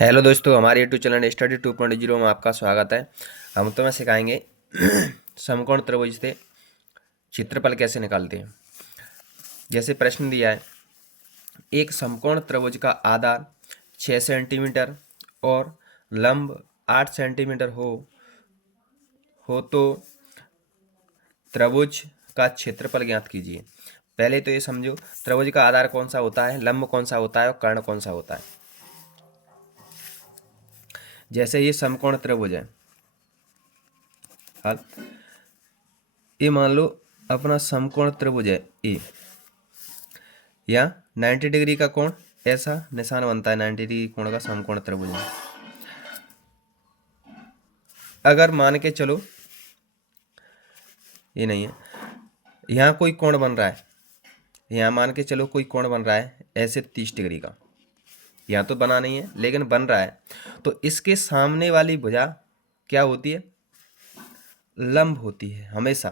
Hello दोस्तों, हमारे YouTube channel study 2.0 में आपका स्वागत है। हम तुम्हें सिखाएंगे समकोण त्रिभुज से क्षेत्रफल कैसे निकालते हैं। जैसे प्रश्न दिया है, एक समकोण त्रिभुज का आधार 6 सेंटीमीटर और लंब 8 सेंटीमीटर हो तो त्रिभुज का क्षेत्रफल ज्ञात कीजिए। पहले तो ये समझो, त्रिभुज का आधार कौन सा होता है, लंब कौन सा होता है और कर्ण कौन सा होता है। जैसे ये समकोण त्रिभुज है, हल ये मान लो अपना समकोण त्रिभुज है ए, या 90 डिग्री का कोण ऐसा निशान बनता है। 90 डिग्री कोण का समकोण त्रिभुज है। अगर मान के चलो ये नहीं है, यहाँ कोई कोण बन रहा है, यहाँ मान के चलो कोई कोण बन रहा है ऐसे 30 डिग्री का। यहाँ तो बना नहीं है लेकिन बन रहा है, तो इसके सामने वाली भुजा क्या होती है, लंब होती है हमेशा।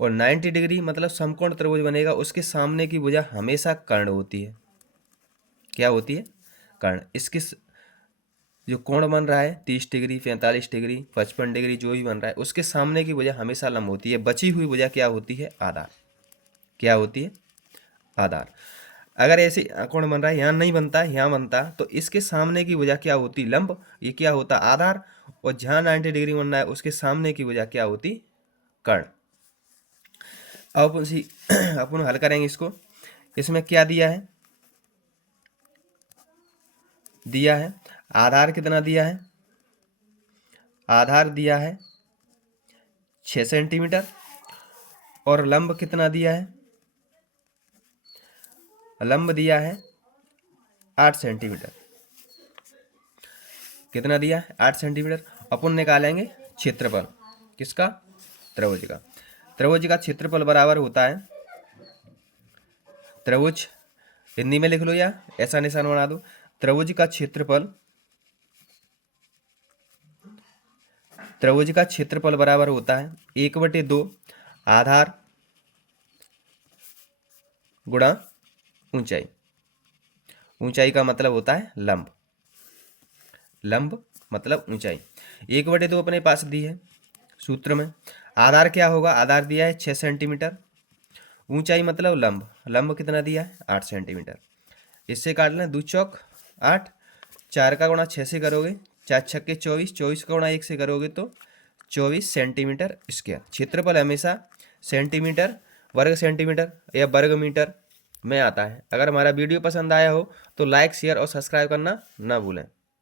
और 90 डिग्री मतलब समकोण त्रिभुज बनेगा, उसके सामने की भुजा हमेशा कर्ण होती है। क्या होती है, कर्ण। इसके जो कोण बन रहा है 30 डिग्री, 45 डिग्री, 55 डिग्री, जो भी बन रहा है उसके सामने की भुजा हमेशा लंब होती है। बची हुई भुजा क्या होती है, आधार। क्या होती है, आधार। अगर ऐसे कोण बन रहा है, यहाँ नहीं बनता है, यहाँ बनता, तो इसके सामने की भुजा क्या होती, लंब। ये क्या होता, आधार। और जहाँ 90 डिग्री बन रहा है उसके सामने की भुजा क्या होती, कर्ण। अब अपन हल करेंगे इसको। इसमें क्या दिया है, आधार कितना दिया है, आधार दिया है 6 सेंटीमीटर और लंब कितना दिया है, लंब दिया है 8 सेंटीमीटर। कितना दिया है, 8 सेंटीमीटर। अपन निकालेंगे क्षेत्रफल किसका, त्रिभुज का। त्रिभुज का क्षेत्रफल बराबर होता है, त्रिभुज हिंदी में लिख लो या ऐसा निशान बना दो। त्रिभुज का क्षेत्रफल बराबर होता है 1/2 आधार गुणा ऊंचाई। ऊंचाई का मतलब होता है लंब, लंब मतलब ऊंचाई। 1/2 अपने पास दी है सूत्र में। आधार क्या होगा, आधार दिया है 6 सेंटीमीटर। ऊंचाई मतलब लंब, लंब कितना दिया है 8 सेंटीमीटर। इससे काट लें 2 चौक 8, 4 का गुणा 6 से करोगे 4 छक्के 24, 24 का गुणा 1 से करोगे तो 24 सेंटीमीटर स्क्वायर। क्षेत्रफल हमेशा सेंटीमीटर, वर्ग सेंटीमीटर या वर्ग मीटर में आता है। अगर हमारा वीडियो पसंद आया हो तो लाइक, शेयर और सब्सक्राइब करना ना भूलें।